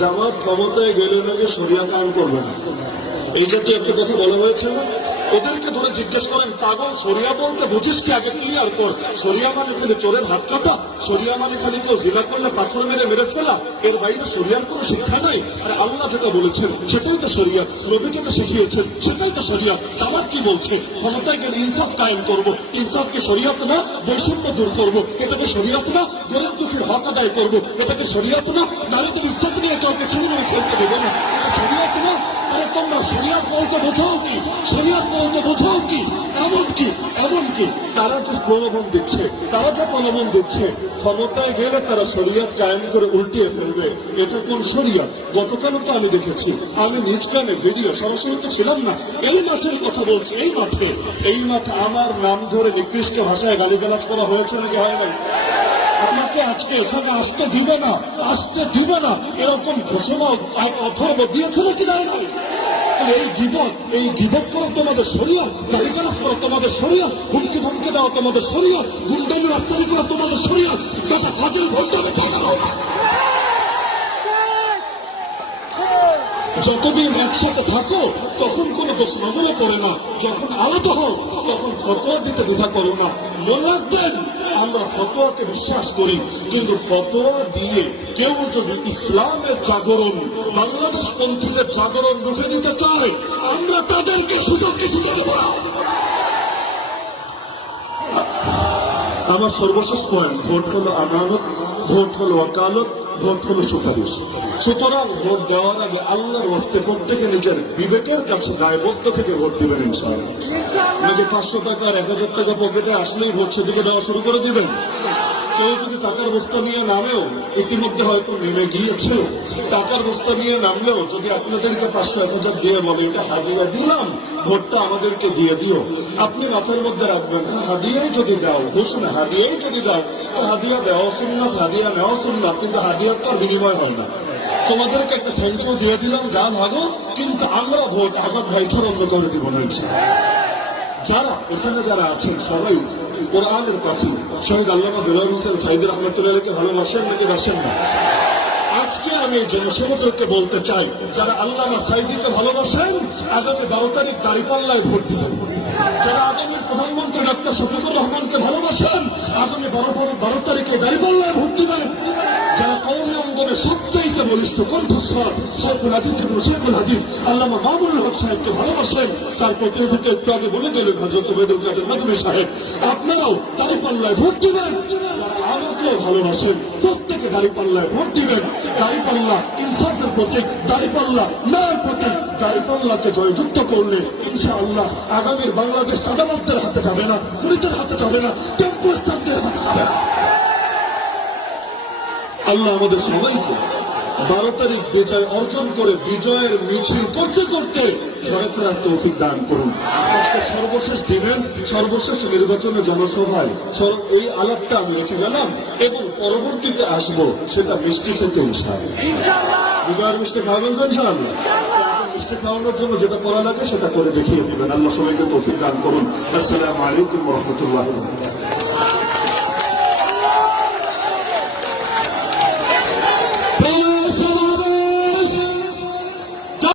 জামাত ক্ষমতায় গেলে নাকি শরিয়া কায়েম করবে না, এই জাতীয় একটা কথা বলা হয়েছে না? ওদেরকে ধরে জিজ্ঞেস করেন, পাগল শরিয়া বলতে বুঝিস কি? আগে ক্লিয়ার কর। শরিয়া মানে খালি চোরের হাত কাটা? শরিয়া মানে খালি কেউ জিনা করলে পাথর মেরে ফেলা? এর বাইরে শরিয়ার কোনো শিক্ষা নাই। আর আল্লাহ যেটা বলেছেন সেটাই তো শরিয়া, নবী যেটা শিখিয়েছেন সেটাই তো শরিয়া। জামাত কি বলছে? ক্ষমতায় গেলে ইনসাফ কায়েম করবো। ইনসাফকে শরিয়াত না, বৈষম্য দূর করবো। এটাকে শরিয়াত না, গরিব দুঃখীর হক আদায় করবো। এটাকে শরিয়াত না, নারীদের ইজ্জত নিয়ে কাউকে ছিনিয়ে নিয়ে খেলতে দেবো না। এটা শরিয়াত না। আরে তোমরা শরিয়াত বলতে বোঝাও কি? শরিয়াত বলতে বোঝাও কি? এমনকি তারা যে প্রলোভন দিচ্ছে, ক্ষমতায় গেলে তারা শরিয়াত কায়েম করে উল্টিয়ে ফেলবে। এটা কোন শরিয়াত? গতকালও তো আমি দেখেছি, আমি নিজ কানে ভিডিও, সরাসরি তো ছিলাম না, এই মাঠের কথা বলছি। এই মাঠে আমার নাম ধরে নিকৃষ্ট ভাষায় গালিগালাজ করা হয়েছে নাকি হয় নাই? আমাকে আজকে এখানে আসতে দিবে না এরকম ঘোষণা অথর্ব দিয়েছে নাকি দেয় না? এই গিবত করো তোমাদের শরিয়া, গালিগালাজ করো তোমাদের শরিয়া, হুমকি ধমকি দেওয়া তোমাদের শরিয়া, গুন্ডামি রাস্তারি করা তোমাদের শরিয়া। কথা ফাজিল ভোট দেবে যতদিন একসাথে থাকো তখন কোনো দোষ নজরে পড়ে না, যখন আলাদা হও তখন ফতোয়া দিতে দ্বিধা করো না। মনে রাখবেন, আমরা ফতোয়াকে বিশ্বাস করি, কিন্তু ফতোয়া দিয়ে কেউ যদি ইসলামের জাগরণ, বাংলাদেশ পন্থীদের জাগরণ রুখে দিতে চায়, আমরা তাদেরকে সুযোগ কিছু দেব না। আমার সর্বশেষ পয়েন্ট, ভোট হলো আমানত, ভোট হলো ওয়াকালত, ভোট হলো সুপারিশ। সুতরাং ভোট দেওয়ার আগে আল্লাহর ওয়াস্তে প্রত্যেকে নিজের বিবেকের কাছে দায়বদ্ধ থেকে ভোট দিবেন ইনশাআল্লাহ। নাকি 500 টাকা আর 1000 টাকা পকেটে আসলেই ভোট সেদিকে দেওয়া শুরু করে দিবেন? কেউ যদি টাকার বস্তা নিয়ে নামেও, ইতিমধ্যে হয়তো নেমে গিয়েছে, টাকার বস্তা নিয়ে নামলেও যদি আপনাদেরকে 500-1000 দিয়ে বলে এটা হাদিয়া দিলাম, ভোটটা আমাদেরকে দিয়ে দিও, আপনি মাথার মধ্যে রাখবেন, হাদিয়াই যদি দাও, ঘোষণা হাদিয়াই যদি দাও, হাদিয়া দেওয়া সুন্নাত, হাদিয়া নেওয়া সুন্নাত, কিন্তু হাদিয়ার তো বিনিময় হয় না। তোমাদেরকে একটা থ্যাংক ইউ দিয়ে দিলাম, যা ভাগো, কিন্তু আমরা ভোট আজাদ ভাই ছড়ন্দ করে দিব না। যারা আছেন সবাই কোরআনের পাখি। শহীদ আল্লামা দেলোয়ার হোসেন সাঈদী রহমতুল্লাহকে ভালোবাসেন নাকি বাসেন না? আজকে আমি জনসেবকদেরকে বলতে চাই, যারা আল্লামা সাঈদীকে ভালোবাসেন, আগামী 12 তারিখ দাঁড়িপাল্লায় ভোট দিবেন। যারা আগামী প্রধানমন্ত্রী ডক্টর শফিকুর রহমানকে ভালোবাসেন, আগামী 12 তারিখে দাঁড়িপাল্লায় ভোট দিবেন। যারা কওমি অঙ্গনে সবচাইতে বলিষ্ঠ কণ্ঠস্বর শেখুল হাদিস আল্লামা মামুনুল হক সাহেবকে ভালোবাসেন, তার প্রতিনিধিকে একটু আগে বলে গেলেন হযরত ওবায়দুল কাদের মাদনী সাহেব, আপনারাও দাঁড়িপাল্লায় ভোট দিবেন। যারা আমাকেও ভালোবাসেন, প্রত্যেকে দাঁড়িপাল্লায় ভোট দিবেন। দাঁড়িপাল্লা ইনসাফের প্রতীক, দাঁড়িপাল্লা ন্যায়ের প্রতীক। দাঁড়িপাল্লাকে জয়যুক্ত করলে ইনশাআল্লাহ আগামীর বাংলাদেশ চাঁদাবাজদের হাতে যাবে না, পুলিশের হাতে যাবে না, টেম্পো স্ট্যান্ডের হাতে যাবে না। আল্লাহ আমাদের সবাইকে 12 তারিখ বিজয় অর্জন করে বিজয়ের মিছিল করতে করতে ঘরে ফেরার তৌফিক দান করুন। আজকে সর্বশেষ দিনের সর্বশেষ নির্বাচনের জনসভায় এই আলাপটা আমি রেখে গেলাম, এবং পরবর্তীতে আসবো সেটা মিষ্টি খেতে ইনশাআল্লাহ। বিজয়ের মিষ্টি খাওয়াবেন ইনশাআল্লাহ। মিষ্টি খাওয়ানোর জন্য যেটা করা লাগে সেটা করে দেখিয়ে দিবেন। আল্লাহ সবাইকে তৌফিক দান করুন। আসসালামু আলাইকুম ওয়া রাহমাতুল্লাহি ওয়া বারাকাতুহু।